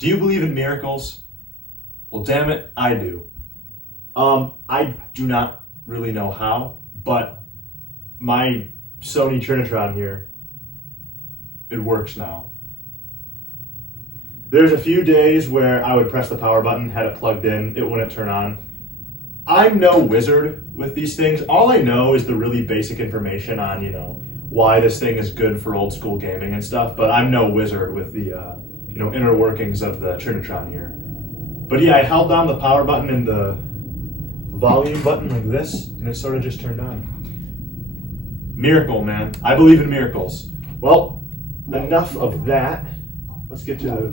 Do you believe in miracles? Well, damn it, I do. I do not really know how, but my Sony Trinitron here, it works now. There's a few days where I would press the power button, had it plugged in, it wouldn't turn on. I'm no wizard with these things. All I know is the really basic information on, why this thing is good for old school gaming and stuff, but I'm no wizard with the, inner workings of the Trinitron here. But yeah, I held down the power button and the volume button like this, and it sort of just turned on. Miracle, man. I believe in miracles. Well, enough of that. Let's get to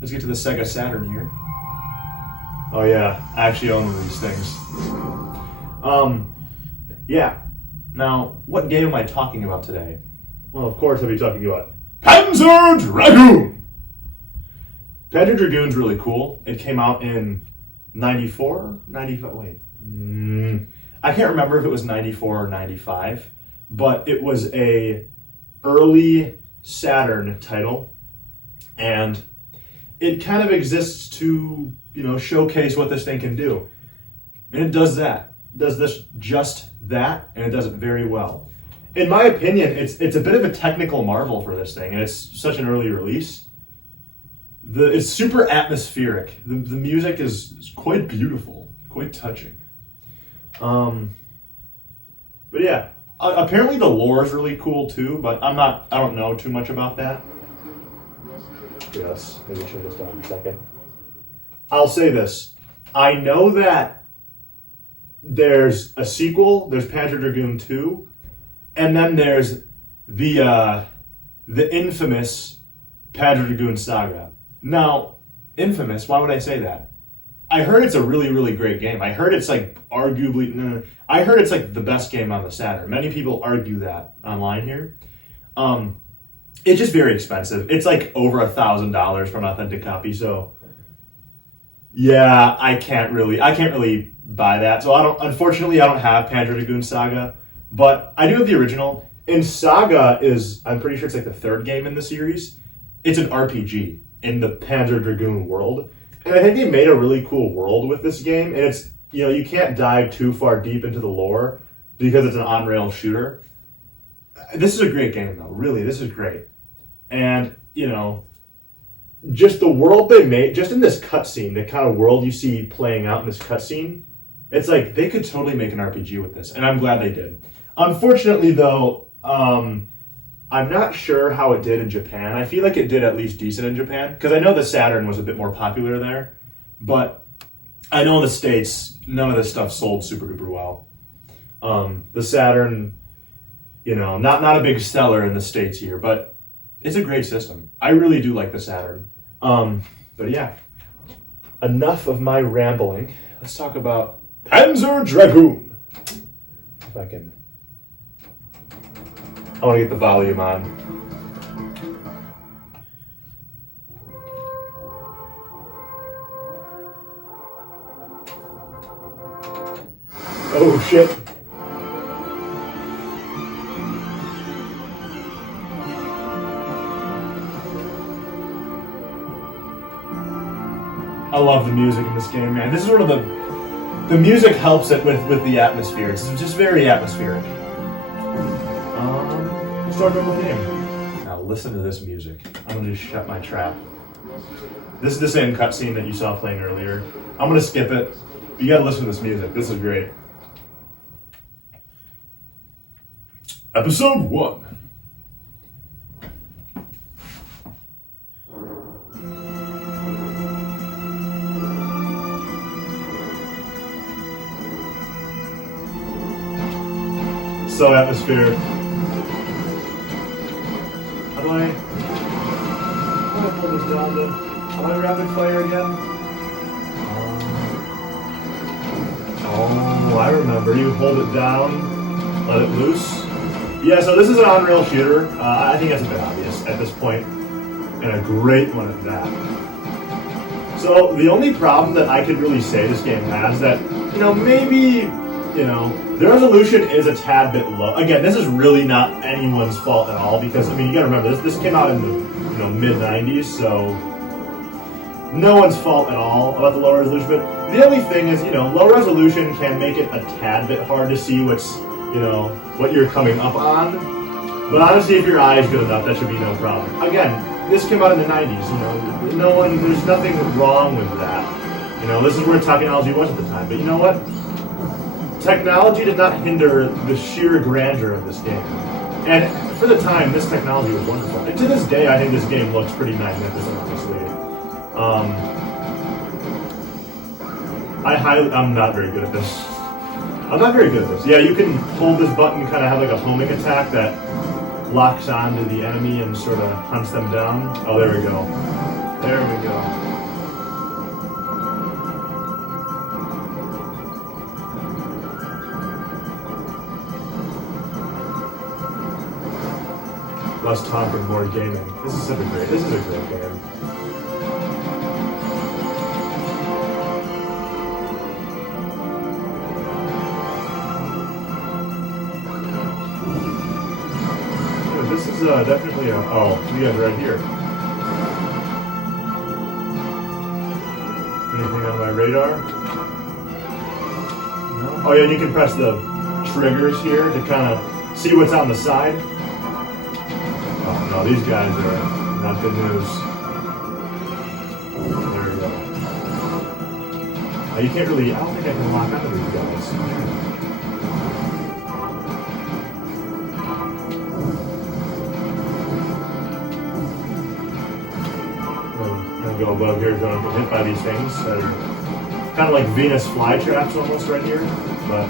the Sega Saturn here. Oh yeah, I actually own these things. Yeah. Now, what game am I talking about today? Well, of course I'll be talking about Panzer Dragoon! Panzer Dragoon's really cool. It came out in 94? 95, wait. I can't remember if it was 94 or 95, but it was a early Saturn title, and it kind of exists to, showcase what this thing can do. And it does that. It does this just that, and it does it very well. In my opinion, it's a bit of a technical marvel for this thing, and it's such an early release. It's super atmospheric. The music is quite beautiful, quite touching. But yeah, apparently the lore is really cool too, but I don't know too much about that. Yes, maybe turn this down for a second. I'll say this. I know that there's a sequel, there's Panzer Dragoon 2, and then there's the infamous Panzer Dragoon saga. Now, infamous, why would I say that? I heard it's a really, really great game. I heard it's like I heard it's like the best game on the Saturn. Many people argue that online here. It's just very expensive. It's like over $1,000 for an authentic copy, so yeah, I can't really buy that. So unfortunately I don't have Panzer Dragoon Saga, but I do have the original. And Saga I'm pretty sure it's like the third game in the series. It's an RPG in the Panzer Dragoon world. And I think they made a really cool world with this game. And it's, you can't dive too far deep into the lore because it's an on-rail shooter. This is a great game though, really, this is great. And, just the world they made, just in this cutscene, the kind of world you see playing out in this cutscene, it's like they could totally make an RPG with this, and I'm glad they did. Unfortunately, though, I'm not sure how it did in Japan. I feel like it did at least decent in Japan, because I know the Saturn was a bit more popular there, but I know in the States, none of this stuff sold super duper well. The Saturn, not a big seller in the States here, but it's a great system. I really do like the Saturn. But yeah, enough of my rambling. Let's talk about Panzer Dragoon. If I can. I want to get the volume on. Oh shit. I love the music in this game, man. This is sort of the music helps it with the atmosphere. It's just very atmospheric. Let's start over the game. Now listen to this music. I'm gonna just shut my trap. This is the same cutscene that you saw playing earlier. I'm gonna skip it. You gotta listen to this music. This is great. Episode 1. So atmospheric. How do I pull this down to? How do I rapid fire again? Oh, I remember. You hold it down, let it loose. Yeah, so this is an on-rail shooter. I think that's a bit obvious at this point, and a great one at that. So the only problem that I could really say this game has that, maybe, the resolution is a tad bit low. Again, this is really not anyone's fault at all because, you gotta remember, this came out in the, mid-90s, so no one's fault at all about the low resolution, but the only thing is, low resolution can make it a tad bit hard to see what you're coming up on. But honestly, if your eye is good enough, that should be no problem. Again, this came out in the 90s, there's nothing wrong with that. This is where technology was at the time. But you know what? Technology did not hinder the sheer grandeur of this game. And for the time, this technology was wonderful. And to this day, I think this game looks pretty magnificent, honestly. I'm not very good at this. Yeah, you can hold this button, kind of have like a homing attack that locks onto the enemy and sort of hunts them down. Oh, there we go. Less talking, more gaming. This is a great game. This is definitely we have right here. Anything on my radar? No? Oh yeah, and you can press the triggers here to kind of see what's on the side. Oh no, these guys are not good news. There we go. You can't really, I don't think I can lock onto these guys. Go above here, don't get hit by these things that are kind of like Venus flytraps almost right here, but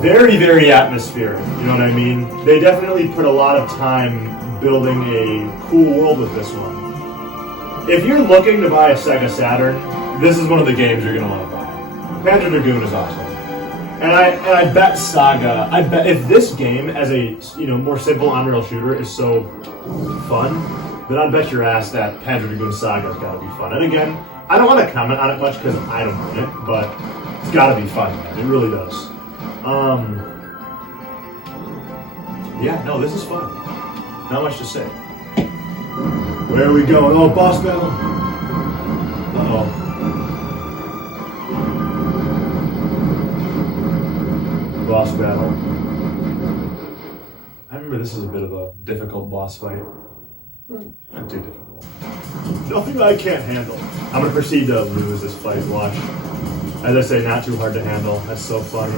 very, very atmospheric, you know what I mean? They definitely put a lot of time building a cool world with this one. If you're looking to buy a Sega Saturn, this is one of the games you're going to want to buy. Panzer Dragoon is awesome. And I bet Saga, if this game as a more simple on-rail shooter is so fun, then I'd bet your ass that Panzer Dragoon Saga's got to be fun. And again, I don't want to comment on it much because I don't own it, but it's got to be fun, man. It really does. Yeah, no, this is fun. Not much to say. Where are we going? Oh, boss battle. Uh-oh. Boss battle. I remember this is a bit of a difficult boss fight. Not too difficult. Nothing I can't handle. I'm going to proceed to lose this fight. Watch. As I say, not too hard to handle. That's so funny.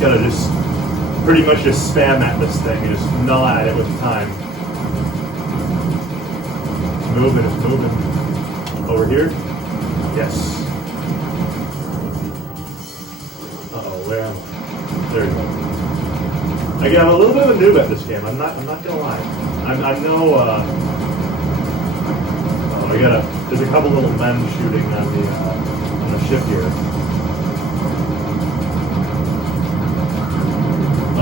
Gotta just pretty much just spam at this thing and just gnaw at it with time. It's moving. Over here? Yes. Uh-oh, where am I? There we go. Again, I'm a little bit of a noob at this game. I'm not gonna lie. I know there's a couple little men shooting on the ship here.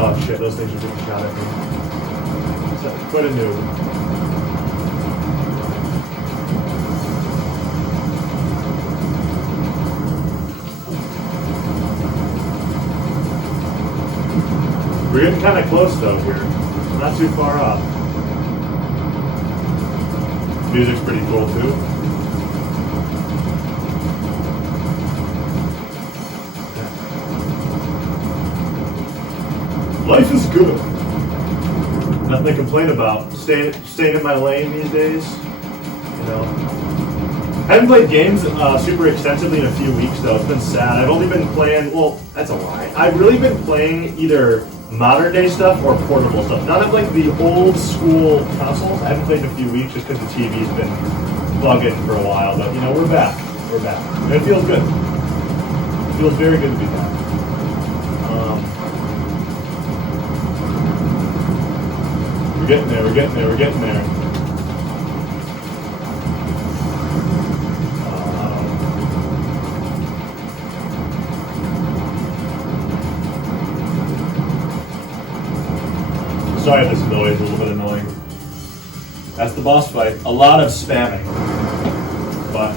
Oh shit, those things are being shot at me. So, quite a noob. We're getting kind of close though here. Not too far off. Music's pretty cool too. Life is good. Nothing to complain about. Staying in my lane these days. I haven't played games super extensively in a few weeks though. It's been sad. I've only been playing, well, that's a lie. I've really been playing either modern day stuff or portable stuff. None of like the old school consoles. I haven't played in a few weeks just because the TV's been bugging for a while. But we're back. We're back. And it feels good. It feels very good to be back. We're getting there. Sorry if this noise is a little bit annoying. That's the boss fight. A lot of spamming. but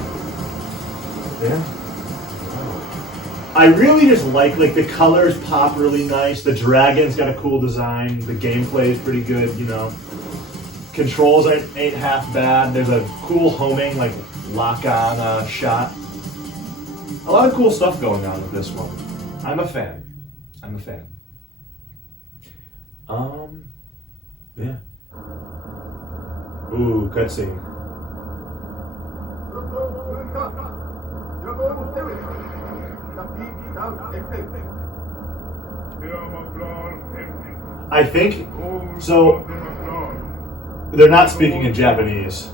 yeah. I really just like the colors pop really nice. The dragon's got a cool design. The gameplay is pretty good, you know. Controls ain't half bad. There's a cool homing, like lock-on shot. A lot of cool stuff going on with this one. I'm a fan. Yeah. Ooh, cutscene. I think so. They're not speaking in Japanese,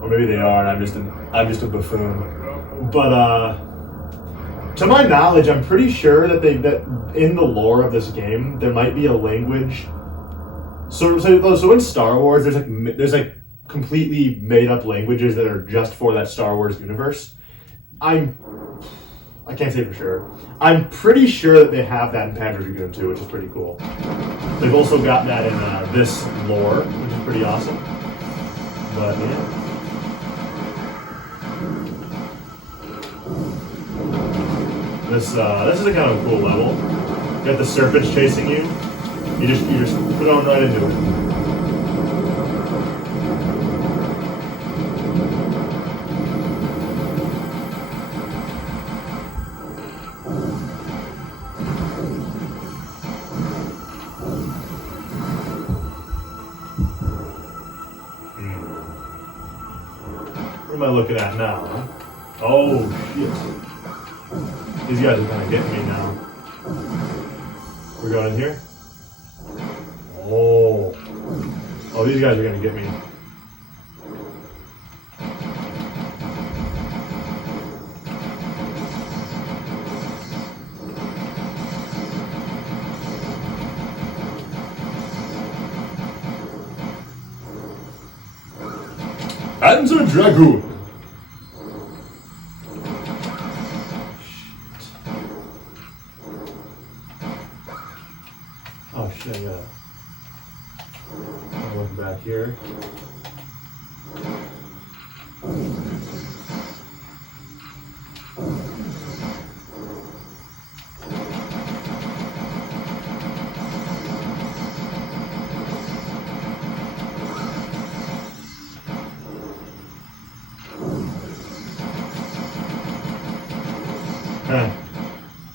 or maybe they are, and I'm just a buffoon. But to my knowledge, I'm pretty sure that that in the lore of this game there might be a language. So in Star Wars, there's like completely made up languages that are just for that Star Wars universe. I can't say for sure. I'm pretty sure that they have that in Panzer Dragoon too, which is pretty cool. They've also got that in this lore, which is pretty awesome. But yeah. This is a kind of a cool level. You got the serpents chasing you. You just put on right into it. What am I looking at now? Huh? Oh shit. These guys are kind of getting me now. We're going in here? Oh, these guys are going to get me. Panzer Dragoon. Oh shit, yeah. I'm looking back here.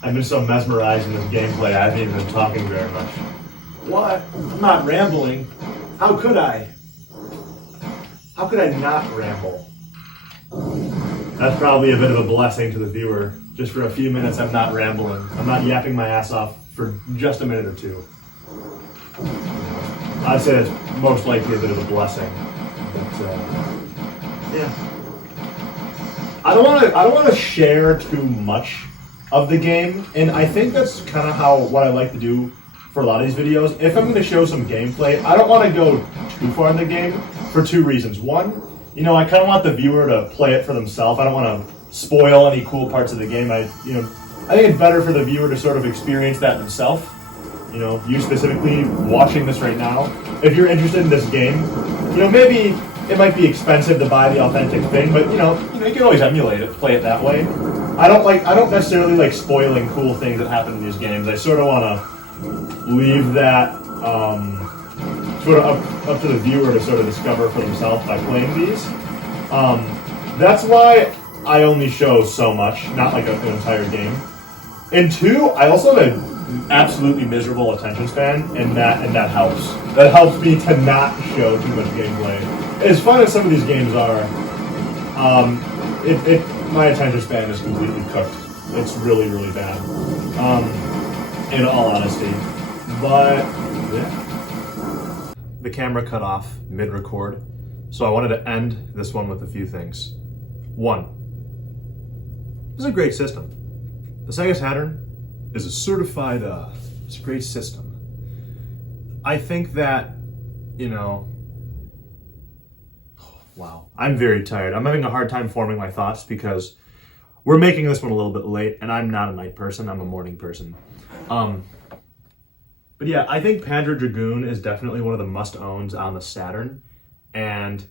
I've been so mesmerized in this gameplay, I haven't even been talking very much. What? I'm not rambling. How could I? How could I not ramble? That's probably a bit of a blessing to the viewer. Just for a few minutes, I'm not rambling. I'm not yapping my ass off for just a minute or two. I'd say that's most likely a bit of a blessing. But, yeah. I don't want to share too much of the game, and I think that's kind of what I like to do for a lot of these videos. If I'm going to show some gameplay, I don't want to go too far in the game for two reasons. One, I kind of want the viewer to play it for themselves. I don't want to spoil any cool parts of the game. I think it's better for the viewer to sort of experience that themselves. You specifically watching this right now, if you're interested in this game, maybe it might be expensive to buy the authentic thing, but you can always emulate it, play it that way. I don't necessarily like spoiling cool things that happen in these games. I sort of want to leave that sort of up to the viewer to sort of discover for themselves by playing these. That's why I only show so much, not like an entire game. And two, I also have an absolutely miserable attention span, and that helps. That helps me to not show too much gameplay. As fun as some of these games are, my attention span is completely cooked. It's really, really bad, in all honesty. But, yeah. The camera cut off mid-record, so I wanted to end this one with a few things. One, this is a great system. The Sega Saturn is a certified, it's a great system. I think that, wow, I'm very tired. I'm having a hard time forming my thoughts because we're making this one a little bit late, and I'm not a night person, I'm a morning person. But yeah, I think Panzer Dragoon is definitely one of the must-owns on the Saturn, and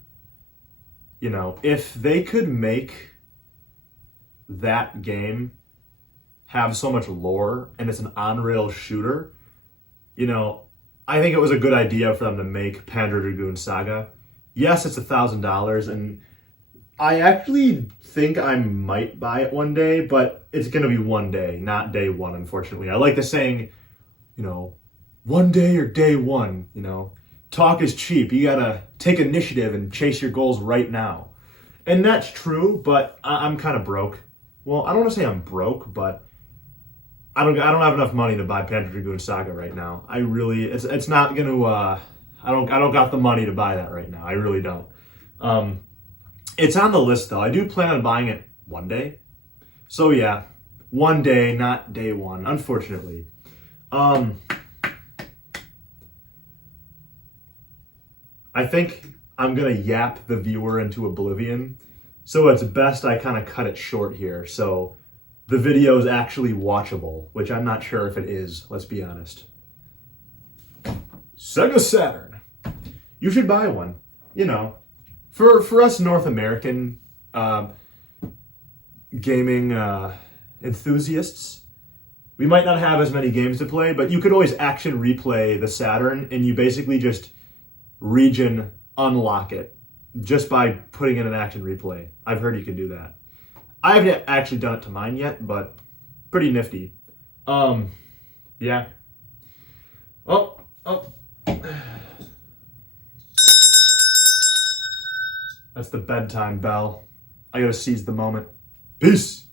You know, if they could make that game have so much lore and it's an on-rail shooter, you know, I think it was a good idea for them to make Panzer Dragoon Saga. Yes, it's $1,000, and I actually think I might buy it one day, but it's going to be one day, not day one, unfortunately. I like the saying, you know, one day or day one, you know. Talk is cheap. You got to take initiative and chase your goals right now. And that's true, but I'm kind of broke. Well, I don't want to say I'm broke, but I don't have enough money to buy Panzer Dragoon Saga right now. I really, it's not going to, I don't got the money to buy that right now. I really don't. It's on the list though. I do plan on buying it one day. So yeah, one day, not day one, unfortunately. I think I'm gonna yap the viewer into oblivion. So it's best I kind of cut it short here. So the video is actually watchable, which I'm not sure if it is, let's be honest. Sega Saturn. You should buy one. You know, for us North American gaming enthusiasts, we might not have as many games to play, but you could always action replay the Saturn, and you basically just region unlock it just by putting in an action replay. I've heard you can do that. I haven't actually done it to mine yet, but pretty nifty. Yeah. Oh. That's the bedtime bell. I gotta seize the moment. Peace.